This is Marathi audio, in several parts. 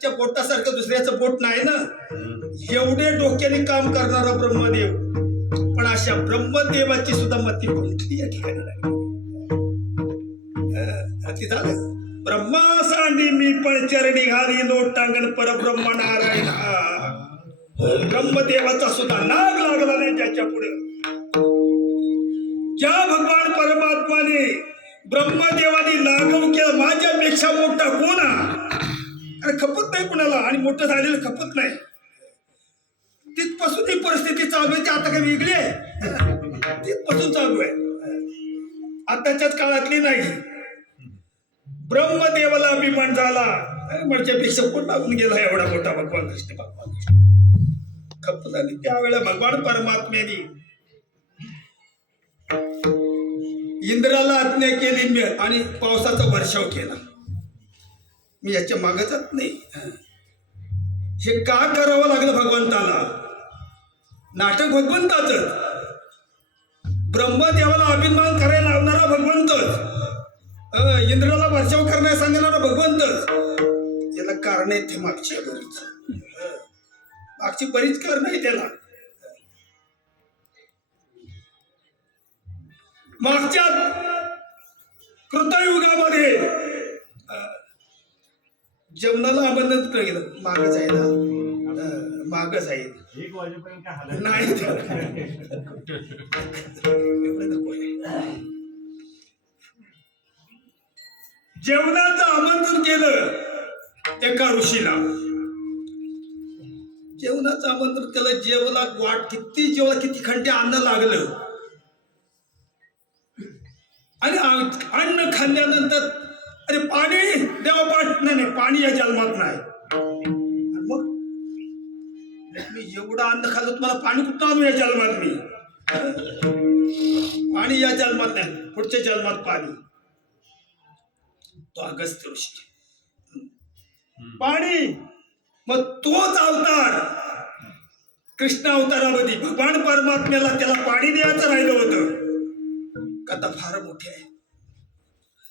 त्या बोटासारखं दुसऱ्याचं बोट नाही ना. एवढे डोक्याने काम करणारा ब्रह्मदेव, पण अशा ब्रह्मदेवाची सुद्धा मती कोणती या ठिकाणी लागली. झालं ब्रह्मा सांडी मी पण चरणी घाली लोटांगण परब्रह्म नारायण. ब्रह्मदेवाचा सुद्धा नाग लागला नाही ज्याच्या पुढे. ज्या भगवान परमात्माने ब्रह्मदेवाने लाघव केला, माझ्यापेक्षा मोठा कोण? अरे खपत नाही कुणाला, आणि मोठं झालेलं खपत नाही. तिथपासून ही परिस्थिती चालू आहे. ती आता काही वेगळी आहे, तिथपासून चालू आहे, आताच्याच काळातली नाही. ब्रह्मदेवाला अभिमान झाला, माझ्यापेक्षा कोण लागून गेला एवढा मोठा भगवान कृष्ण. भगवान खप झाली. त्यावेळेला भगवान परमात्म्याने इंद्राला आज्ञा केली आणि पावसाचा वर्षाव केला. मी याच्या मागे जात नाही. हे का करावं लागलं भगवंताला? नाटक भगवंताचं. ब्रह्मदेवाला अभिमान करायला लावणारा भगवंतच, इंद्राला वर्षाव करण्यास सांगणारा भगवंतच. याला कारण आहेत, ते मागची बरीच कारण आहे त्याला. मागच्या कृतयुगामध्ये जेवणाला आमंत्रण केलं, मागच आहे ना, मागच आहे नाही. जेवणाचं आमंत्रण केलं एका ऋषीला. जेवणाचं आमंत्रण केलं, जेवला, वाट किती जेवला, किती खंडे अन्न लागलं. आणि अन्न खाल्ल्यानंतर अरे पाणी देवा, पाठ नाही, पाणी या जन्मात नाही. मग मी एवढं अन्न खाल्लं, तुम्हाला पाणी कुठं आणू या जन्मात? मी पाणी या जन्मात नाही, पुढच्या जन्मात पाणी. तो अगस्त्य ऋषी पाणी. मग तोच अवतार कृष्ण अवतारामध्ये भगवान परमात्म्याला त्याला पाणी द्यायचं राहिलं होतं. कथा फार मोठी आहे.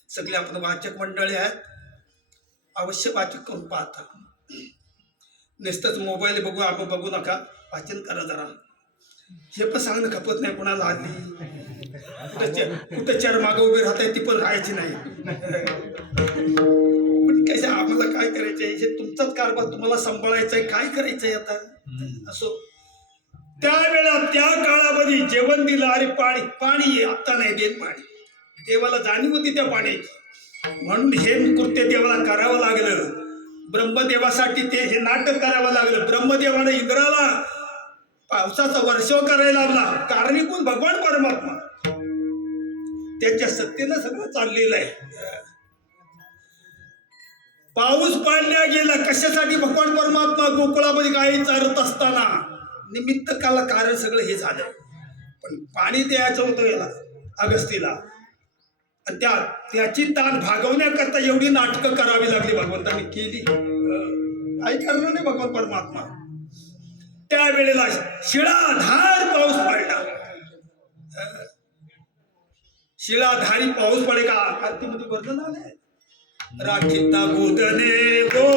सगळे आपण वाचक मंडळी आहेत, अवश्य वाचक करून पाहता. नुसतंच मोबाईल बघू आपण बघू नका, वाचन करा जरा. हे पण सांगणं खपत नाही कोणाला. आली कुठं चार मागं उभे राहताय, ती पण राहायची नाही. पण कशा आम्हाला काय करायचंय, हे तुमचाच कारभार, तुम्हाला सांभाळायचा आहे, काय करायचंय आता. असो, त्यावेळेला त्या काळामध्ये जेवण दिलं. अरे पाणी, पाणी आता नाही देत पाणी. देवाला जाणीव होती त्या पाण्याची, म्हणून हे कृत्य देवाला करावं लागलं. ब्रह्मदेवासाठी ते हे नाटक करावं लागलं. ब्रह्मदेवाने इंद्राला पावसाचा वर्षाव करायला लावला. कारणीभूत भगवान परमात्मा, त्याच्या सत्तेनं सगळं चाललेलं आहे. पाऊस पाडल्या गेला कशासाठी? भगवान परमात्मा गोकुळामध्ये गायी चारत असताना निमित्त काला कारण सगळं हे झालं. पण पाणी द्यायचं होतं याला, अगस्तीला. त्याची ताण भागवण्याकरता एवढी नाटकं करावी लागली, भगवंतांनी केली. काही करणार नाही भगवान परमात्मा. त्यावेळेला शिळाधार पाऊस पडला. शिळाधारी पाऊस पडे का आरतीमध्ये वर्णन आलंय. राखीता गोदने गो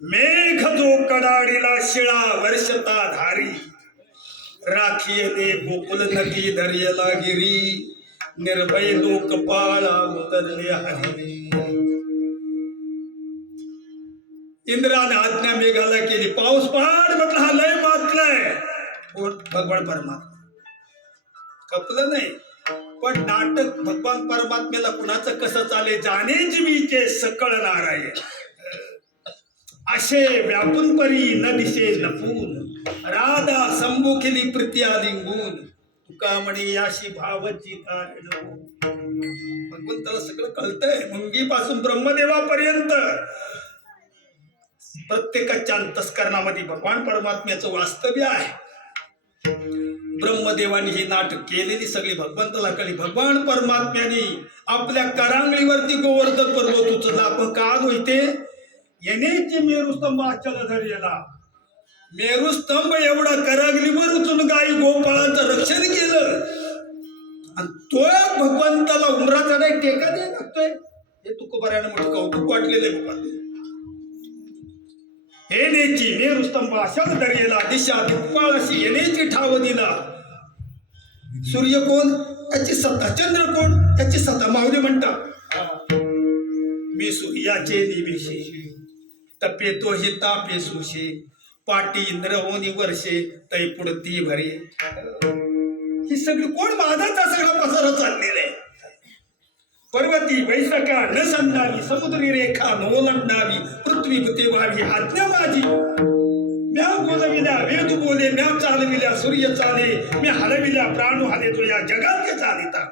मेघ जो कडाडीला शिळा वर्षता धारी, राखीये गोकुल नदी धर्यला गिरी, निर्भय लोक पाळा उतरले हरी. इंद्राने आज्ञा मेघाला केली, पाऊस पाड म्हटलं. हा लय मातलाय. भगवान परमात्मा कपलं नाही, पण नाटक भगवान परमात्म्याला कुणाचं कसं चाले जाणे जीवीचे सकळ नारायण. असे व्यापून परी न दिसे लपून, राधा संमुखिली प्रीती लिंगून, तुका म्हणे याशी भावची कारण. भगवंताला सगळं कळतंय, मुंगीपासून ब्रह्मदेवापर्यंत प्रत्येकाच्या अंतस्करणामध्ये भगवान परमात्म्याचं वास्तव्य आहे. ब्रह्मदेवानी ही नाटक केलेली सगळी भगवंताला कळली. भगवान परमात्म्याने आपल्या करांगळीवरती गोवर्धन पर्वत उचलला. आपण का होते येण्याचे मेरुस्तंभ अचल धरलेला. मेरुस्तंभ एवढा करांगलीवर उचलून गाई गोपाळांचं रक्षण केलं, आणि तो भगवंताला उमराचा नाही टेका द्यायला लागतोय. हे तुकोबारायनं मोठं कौतुक वाटलेलं आहे बाबा. येण्याची मेरुस्तंभ अशाच धरलेला, दिशा दिक्पाळाशी येण्याची ठाव दिला. सूर्य कोण? त्याची सत्ता. चंद्र कोण? त्याची सत्ता. माऊली म्हणतात, मी सूर्याचे निवेशे, तपे तो हि तापे सुशे, पाटी इंद्र होनी वर्षे, तै पुढती भरे. ही सगळी कोण? माझाचा सगळा पसारा चाललेला आहे. पर्वती वैसका न संदावी, समुद्री रेखा नोलंडावी, पृथ्वी भूते व्हावी आज्ञा माझी. म्या बोलविल्या वेद बोले, म्या चालविल्या सूर्य चाले, मी हलविल्या प्राण हाले, तो या जगात के चालिता.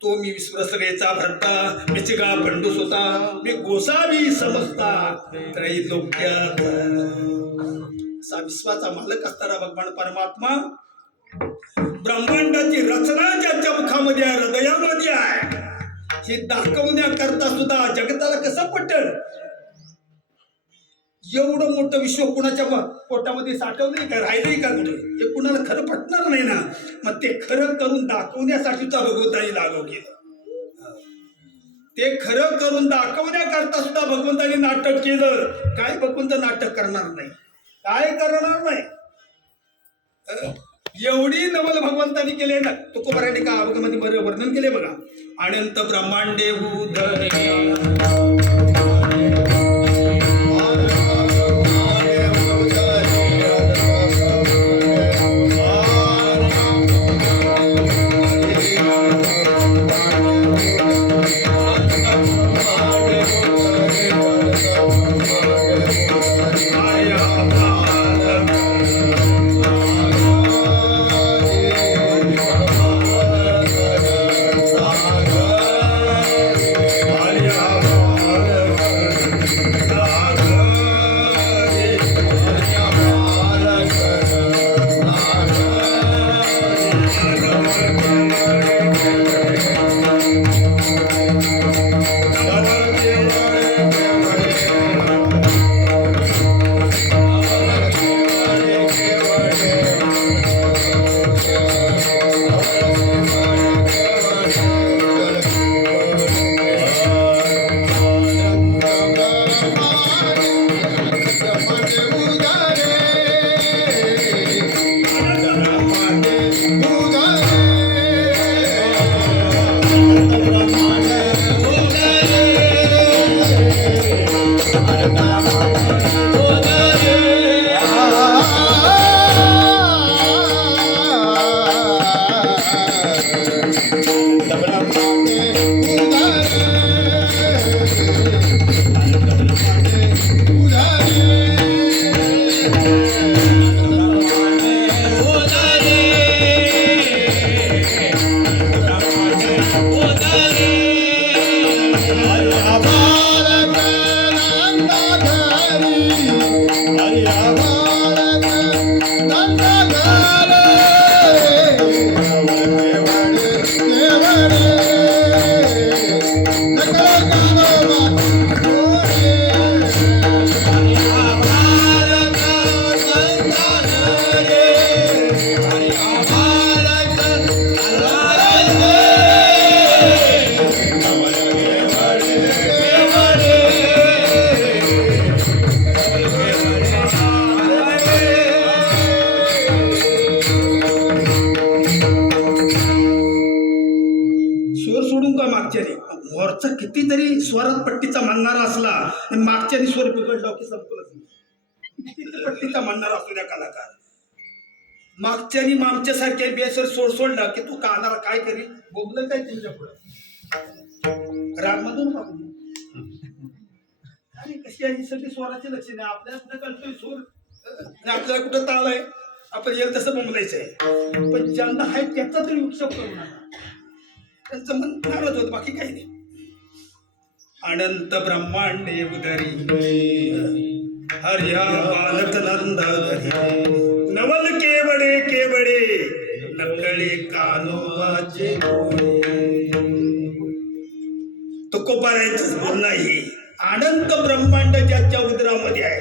तो मी विश्वसरेचा भरता, मिचिगा बंडूस होता, मी गोसावी समजता त्रैलोक्यात. असा विश्वाचा मालक असताना भगवान परमात्मा ब्रह्मांडाची रचना ज्याच्या मुखामध्ये आहे, हृदयामध्ये आहे, हे दाखवण्याकरता सुद्धा जगताला कसं पटेल? एवढं मोठं विश्व कुणाच्या पोटामध्ये साठवलंय का? राहिलंय का कुठे? हे कुणाला खरं पटणार नाही ना. मग ते खरं करून दाखवण्यासाठीचा भगवंतानी लागव केलं. ते खरं करून दाखवण्याकरता सुद्धा भगवंतानी नाटक केलं. काय भगवंत नाटक करणार नाही? काय करणार नाही? एवढी नवल भगवंतानी केले ना. तुकोबारायने का अभंगामध्ये बरं वर्णन केले बघा. अनंत ब्रह्मांडे स्वरात पट्टीचा म्हणणारा असला आणि मागच्यानी स्वर बिघडला की संपलंच नाही. किती पट्टीचा म्हणणारा असतो त्या कलाकार, मागच्यानी मागच्यासारख्या बेसर सोडला की तू कानाला काय करी बोबलं काय तुझ्या पुढं रागमधून मागून आणि कशी आहे ही सगळी स्वराचे लक्षण आहे. आपल्याला कुठं कळतोय सूर आणि आपल्याला कुठं ताल आहे, आपण येईल तसं बोंबलायचं आहे. पण ज्यांना आहे त्याचा तरी उपयोग करू नका, त्यांचं मन नाराज होत, बाकी काही नाही. अनंत ब्रह्मांडे उदरी हर्या बालक नंद नवल केवडे केवडे नकळे कानोबाचे तुकोबारायचंच बोलणं आहे. अनंत ब्रह्मांड ज्याच्या उदरामध्ये आहे.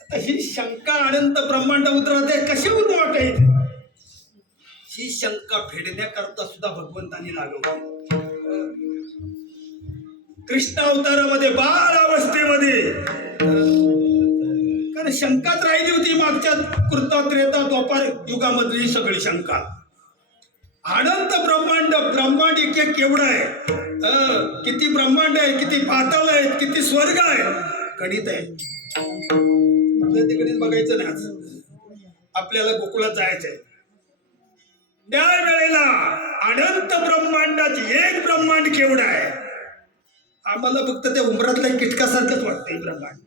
आता ही शंका अनंत ब्रह्मांड उदरात आहे कशी वाटेल, ही शंका फेडण्याकरता सुद्धा भगवंतांनी लागवली. कृष्ण अवतारामध्ये बाळ अवस्थेमध्ये कारण शंकाच राहिली होती. मागच्या कृता त्रेता द्वापार युगामधली सगळी शंका. अनंत ब्रह्मांड, ब्रह्मांड एक एक केवढं आहे, किती ब्रह्मांड आहे, किती पाताळ आहेत, किती स्वर्ग आहे, गणित आहे. आपल्याला ते गणित बघायचं नाही. आज आपल्याला गोकुळात जायचं आहे. त्या वेळेला अनंत ब्रह्मांडाची एक ब्रह्मांड केवढं आहे, आम्हाला फक्त त्या उमरातल्या कीटकासारखंच वाटतंय ब्रह्मांड.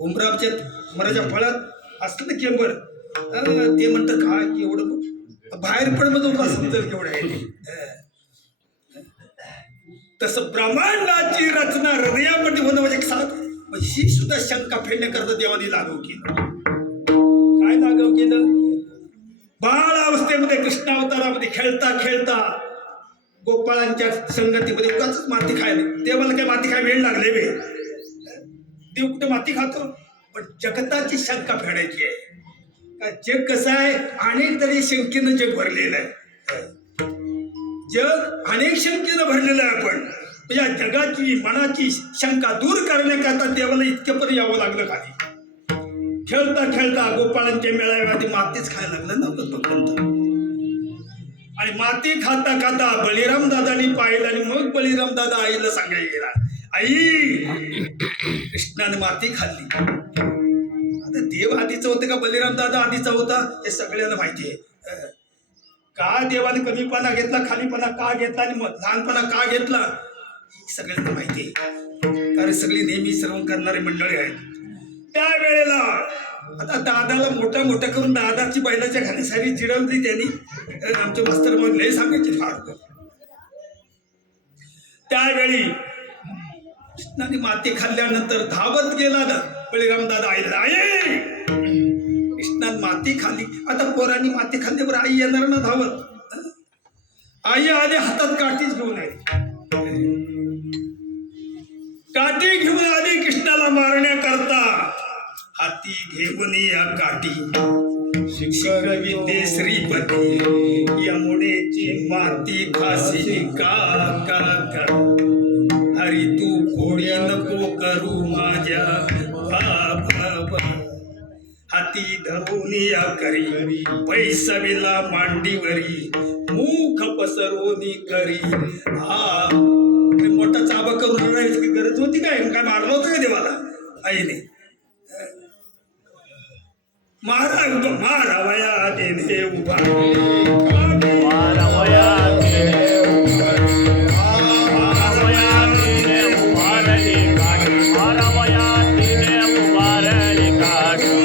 उमराच्या उमराच्या फळात असतं ना केंबर, ते म्हणतं काय एवढं बाहेर पण मग तुम्हाला समजेल केवढं आहे. तसं ब्रह्मांडाची रचना हृदयामध्ये होणं म्हणजे ही सुद्धा शंका फेडण्याकरता देवाने लागू केलं. काय लागू केलं, बाळ अवस्थेमध्ये कृष्णावतारामध्ये खेळता खेळता गोपाळांच्या संगतीमध्ये उगाच माती खायला, देवाला काय माती खाय वेळ लागले वे, देव कुठे माती खातो. पण जगताची शंका फेडायची आहे. का जग कसं आहे, अनेक तरी शंकेनं जग भरलेलं आहे. जग अनेक शंकेनं भरलेलं आहे. आपण या जगाची मनाची शंका दूर करण्याकरता देवाला इतक्यापर्यंत यावं लागलं. खाली खेळता खेळता गोपाळांच्या मेळाव्यामध्ये मातीच खायला लागलं नव्हतं भगवंत. आणि माती खाता खाता बळीराम दादानी पाहिलं आणि मग बळीराम दादा आईला सांगायला गेला, आई कृष्णाने माती खाल्ली. आता देव आधीचा होता का बळीराम दादा आधीचा होता हे सगळ्यांना माहिती आहे. का देवाने कमीपणा घेतला, खालीपणा का घेतला आणि लहानपणा का घेतला सगळ्यांना माहिती आहे. कारण सगळी नेहमी श्रवण करणारी मंडळी आहेत. त्यावेळेला आता दादाला मोठा मोठा करून दादाची बैलाच्या खाण्यासाठी चिडवली त्यांनी. आमचे मास्तर मग लय सांगायचे फार. त्यावेळी कृष्णाने माती खाल्ल्यानंतर धावत गेला ना बळीराम दादा आईला, आई कृष्णाने माती खाल्ली. आता पोरांनी माती खाल्ल्यावर आई येणार ना धावत. आई आली हातात काठीच घेऊन आली. काठी घेऊन आली कृष्णाला मारण्याकरता. हाती घेऊन या काठी शिकविते श्रीपती, यमुनेची माती खाशी का का का. हरी तू कोणी नको करू माझ्या बाबा. हाती धरून या करी पैसविला मांडीवरी, मुख पसरवणी करी. हा मोठा चाबा करून राहायची गरज होती काय, काय मारलं होतं का देवाला आईने. मारावया देणे उभा, मारावया देणे उभा, मारावया देणे उभारली काठी, मारावया देणे उभारली काठी.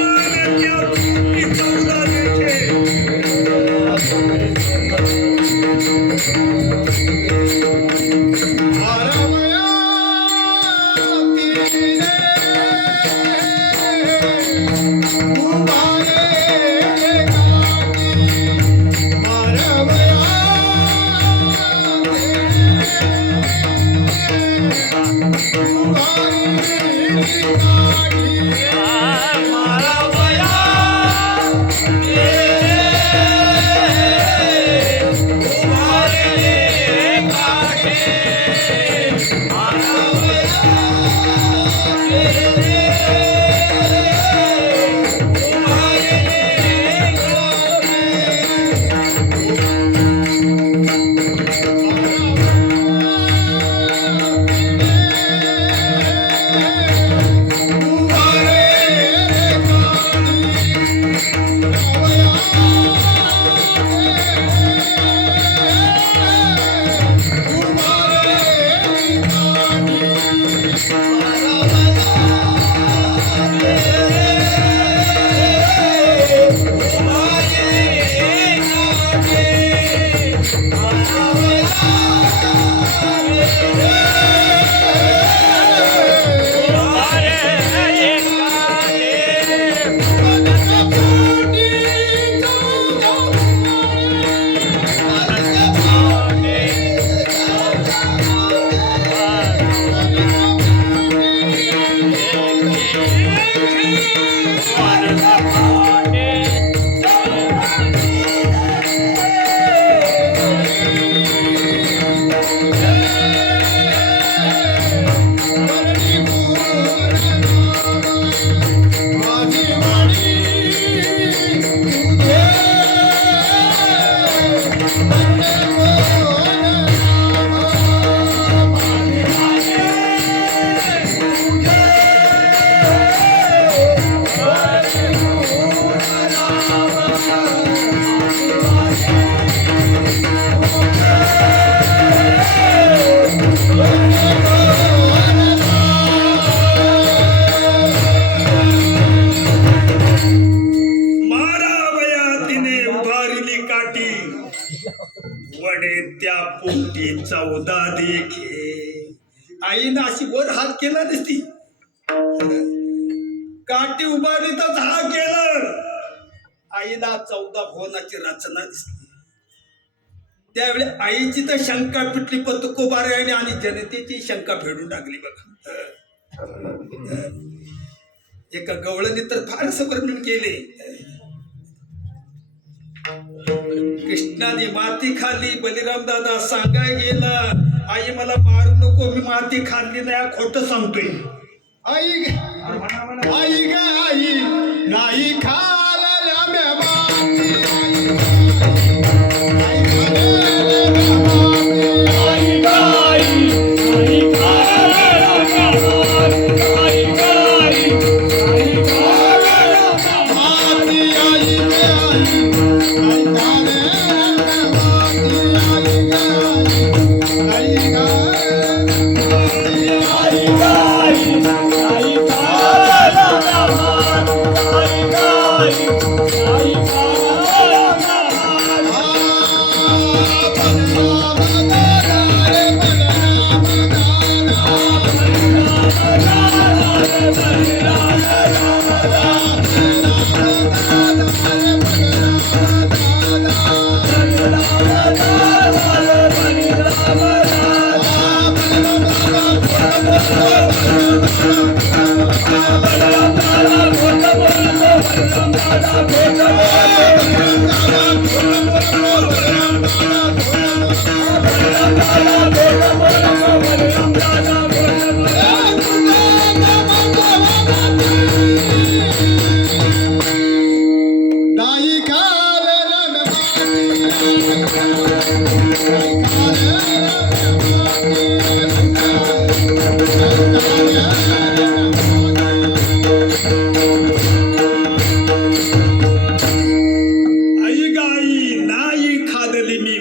माझ्या पोटी 14 देखे. आईनं अशी वर हात केला नसती, काठी उभारली तर हा केलं. आईला 14 भुवनाची रचना दिसली. त्यावेळी आईची तर शंका पिटली, पण तुकोबारायाने आणि जनतेची शंका फेडून टाकली बघा. एका गवळणी तर फारच वर्णन केले. कृष्णाने माती खाल्ली, बलिराम दादा सांगाय गेला, आई मला मारू नको, मी माती खाल्ली नाही, खोटं सांगतोय. आई आई ग आई नाही खाला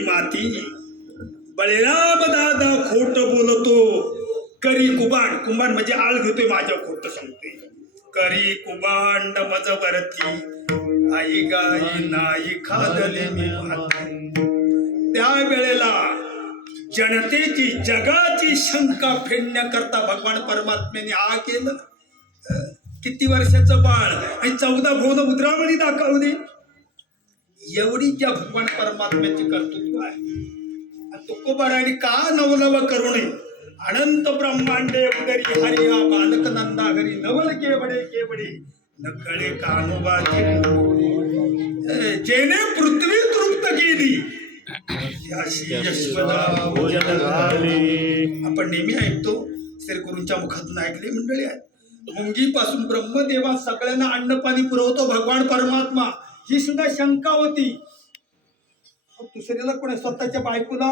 माती. बळीराम दादा खोट बोलतो, करी कुबांड. कुंभांड म्हणजे आळ घेतोय, माझ्या खोट सांगतोय. करी कुबांड मज वरती, आई गाई नाही खादली मी माती. त्या वेळेला जनतेची जगाची शंका फेडण्याकरता भगवान परमात्म्याने हा केलं. किती वर्षाचं बाळ आणि 14 भुवन उद्रावणी दाखवली. एवढी ज्या भगवान परमात्म्याची कर्तृत्व आहे. तुकोबारायणी का नवनव करू नये. अनंत ब्रह्मांडे उदरी हरिया बालक नंदा घरी नवल केवडे नकळे कानुबाचे. जेने पृथ्वी तृप्त केली, त्याशी यशवदा भोजन झाले. आपण नेहमी ऐकतो, श्री गुरूंच्या मुखातून ऐकले मंडळी आहे. मुंगीपासून ब्रह्मदेवा सगळ्यांना अन्न पाणी पुरवतो भगवान परमात्मा. ही सुद्धा शंका होती. दुसऱ्याला कोण स्वतःच्या बायकोला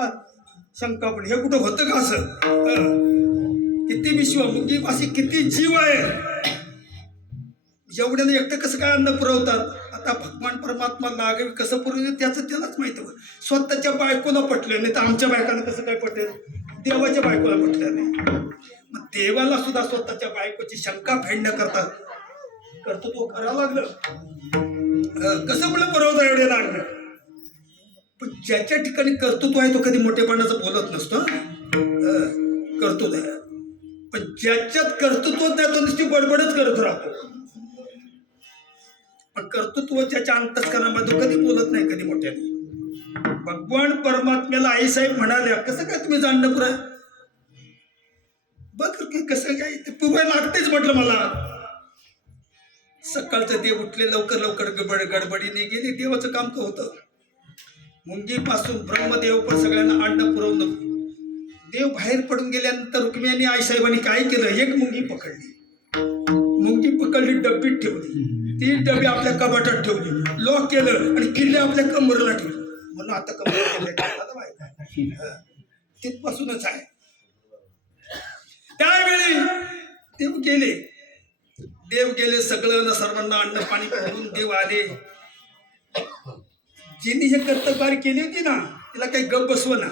शंका पडली, हे कुठं होतं का असं? किती विश्व मुंगीपाशी किती जीव आहे, एवढ्याने एकटं कसं काय अन्न पुरवतात? आता भगवान परमात्मा लागे कसं पुरवते त्याचं त्यालाच माहिती. स्वतःच्या बायकोला पटलं नाही तर आमच्या बायकांना कसं काय पटेल? देवाच्या बायकोला पटलं नाही. मग देवाला सुद्धा स्वतःच्या बायकोची शंका फेडण्याकरता कर्तृत्व करावं लागलं. कसं आपलं पुरवता एवढे लागलं? पण ज्याच्या ठिकाणी कर्तृत्व आहे तो कधी मोठेपणाचं बोलत नसतो. कर्तृत्व आहे, पण ज्याच्यात कर्तृत्व नाही तो नुसती बडबडच करत राहतो. पण कर्तृत्व ज्याच्या अंतस्करणामध्ये कधी बोलत नाही, कधी मोठ्याने. भगवान परमात्म्याला आईसाहेब म्हणाल्या, कसं काय तुम्ही जाणणं पुरा बघ कसं काय ते पुरा लागतेच म्हटलं मला. सकाळचं देव उठले, लवकर लवकर गडबडीने गेले. देवाचं काम का होतं? मुंगीपासून ब्रह्मदेव पण सगळ्यांना अन्न पुरवणं. देव बाहेर पडून गेल्यानंतर रुक्मिणी आणि आईसाहेबांनी काय केलं? एक मुंगी पकडली, डब्बीत ठेवली. ती डबी आपल्या कपाटात ठेवली, लॉक केलं आणि किल्ले आपल्या कमरेला ठेवली. म्हणून आता कमरेला तिथपासूनच आहे. त्यावेळी देव गेले सगळं सर्वांना अन्न पाणी करून देव आले. जिने हे कर्तव्य केली होती ना, तिला काही गप बसव ना.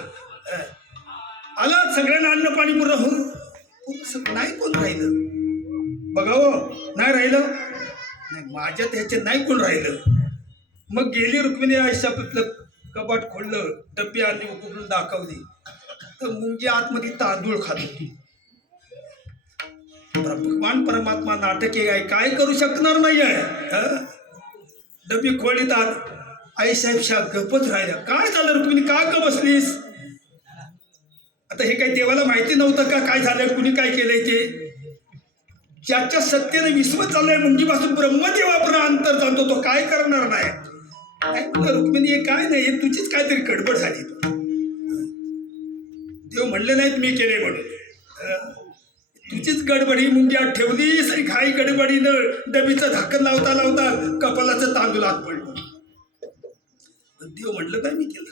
आला सगळ्यांना अन्न पाणी पुरवून नाही कोण राहिलं. बघावं, नाही राहिलं. नाही माझ्यात ह्याचे नाही कोण राहिलं. मग गेली रुक्मिणी आयशा कपाट खोललं, डब्बी आणली उघडून दाखवली तर मुंगी आतमध्ये तांदूळ खात होती. भगवान परमात्मा नाटक आहे, काय करू शकणार नाही आहे. डबी खोलीतात, आई साहेब शा गपच राहिल्या. काय झालं रुक्मिणी, का ग बसलीस? आता हे काही देवाला माहिती नव्हतं का काय झालं, कुणी काय केलंय ते? ज्याच्या सत्तेने विश्व चाललंय, मुंगीपासून ब्रह्मदेवापर्यंत अंतर जाणतो, तो काय करणार नाही. काय म्हणलं रुक्मिणी, हे काय नाही, हे तुझीच काहीतरी गडबड झाली. देव म्हणले नाहीत मी केले म्हणून, तुझीच गडबडी. मुंग्यात ठेवलीस घाई गडबडीनं, डबीचं झाकण लावता लावता कपालाचं तांदूळात पडलं. देव म्हणलं काय मी केलं.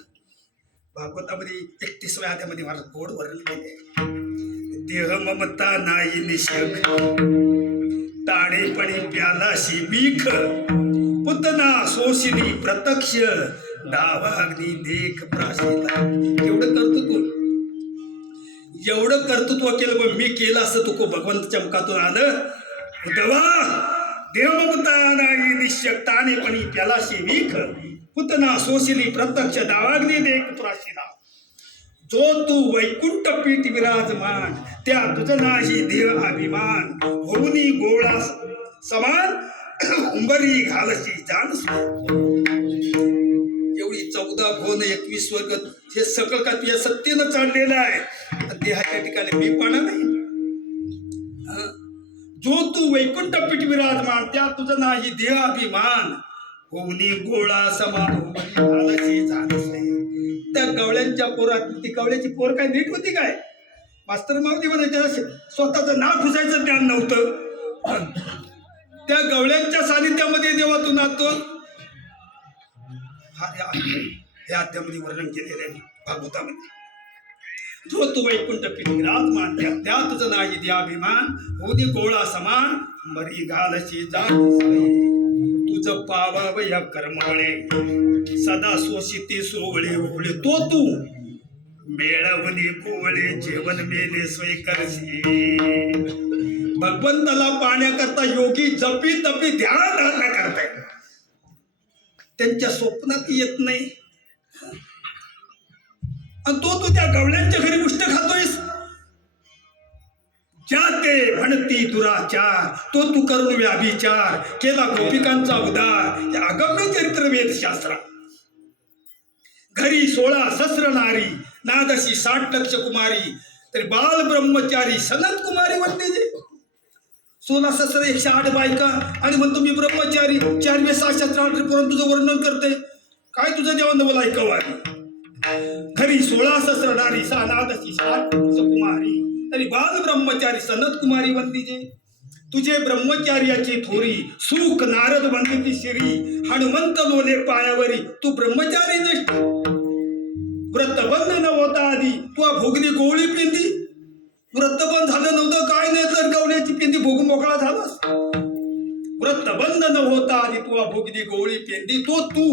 भागवतामध्ये 31व्या अध्यायामध्ये मला गोड वर्णन केले. देह ममता नाही निशक, ताडेपणी प्यालाशी बीख, पुतना सोशिनी प्रत्यक्ष, डावा अग्नी देख प्राशीला. एवढं कर्तृत्व, एवढं कर्तृत्व केलं. मग मी केलं असतं तुको भगवंताच्या मुखातून आलं. देवा देव ममता नाही निशक, ताडेपणी प्यालाशी बीख, पुतना सोशिनी प्रत्यक्ष, डावा अग्नी देख प्राशीला. जो तू वैकुंठ पीठ विराजमान, त्या तुझं नाही देव अभिमान, होऊनी गोळा समान, उंबरी घालशी जाण. एवढी 14 भुवन 21 वर्ग हे सकळ का तुझ्या सत्तेनं चाललेलं आहे. देहाच्या ठिकाणी मी पाणा नाही. जो तू वैकुंठ पीठ विराजमान, त्या तुझं नाही देह अभिमान, होऊनी गोळा समान, उंबरी घालशी जाण. त्या गवळ्यांच्या पोरात, ती गवळ्याची पोर काय नीट होती काय? मास्तर मावती मध्ये त्याला स्वतःचं नाव घुसायचं ज्ञान नव्हतं. त्या गवळ्यांच्या सानिध्यामध्ये जेव्हा तू नाचतो, या अध्यामध्ये वर्णन केलेलं आहे भागवतामध्ये. जो तू वैकुंठ पीठ विराजमान, त्या तुझं नाही द्याभिमान, होती गोळा समान, मरी घालशी जाण. तुझं पावाव या कर्मवळे, सदा सोशिती सोवळे ओवळे. तो तू मेळवणी कोवळे, जेवण मेले सोय करशी. भगवंताला पाहण्याकरता योगी जपी तपी ध्यान धारणा करताय, त्यांच्या स्वप्नात येत नाही. आणि तो त्या गवळ्यांच्या घरी उष्ट खातोयस. ज्या ते म्हणती दुराचार, तो तू करून व्याभिचार, केला गोपिकांचा उद्धार. हे अगम्य चरित्र वेदशास्त्रा. घरी 16 सहस्र नारी, नादशी 60 लक्ष कुमारी, तरी बाल ब्रह्मचारी सनत कुमारी म्हणते. जे 16 सहस्र 108 बायका आणि म्हणतो मी ब्रह्मचारी. 4 शास्त्रार्थ करून तुझं वर्णन करते. काय तुझं जेवण मला ऐकवारी. घरी 16 सहस्र नारी, नादशी 60 लक्ष कुमारी, तरी बाल ब्रह्मचारी सनत कुमारी वंदिजे. तुझे ब्रह्मचार्याची थोरी, सुख नारद वंदिती शिरी, हनुमंत लोले पायावरी. तू ब्रह्मचारी नष्ट, व्रतबंध न होता आधी तू भोगली गोवळी पेंदी. व्रतबंध झालं नव्हतं काय नाही, तर गवळ्याची पेंदी भोगून मोकळा झालास. व्रतबंध न होता आधी तू भोगली गोवळी पेंदी. तो तू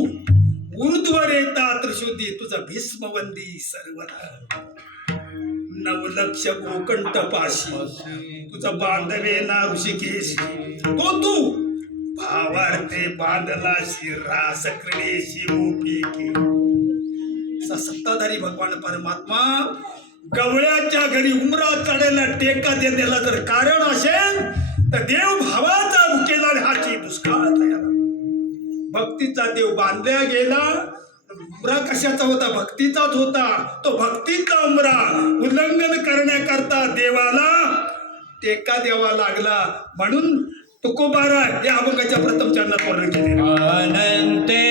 ऊर्ध्वर येता त्रिशुद्धी, तुझं भीष्मवंदी सर्वदा. 9 लक्ष गोकंठ पाशी, तुझं बांधवे ना ऋषिकेशी. तो तू भावार्थे बांधलाशी, रास क्रीडेशी मोठी की. सत्ताधारी भगवान परमात्मा गवळ्याच्या घरी उमरा चढायला टेका देण्याला जर कारण असेल तर देव भावाचा भुकेला हाची दुष्काळ तयार. भक्तीचा देव बांधल्या गेला. उमरा कशाचा होता? भक्तीचाच होता. तो भक्तीचा उमरा उल्लंघन करण्याकरता देवाला टेका द्यावा लागला. म्हणून तुकोबारा या अभंगाच्या प्रथम चरणात वर्णन केले. अनंते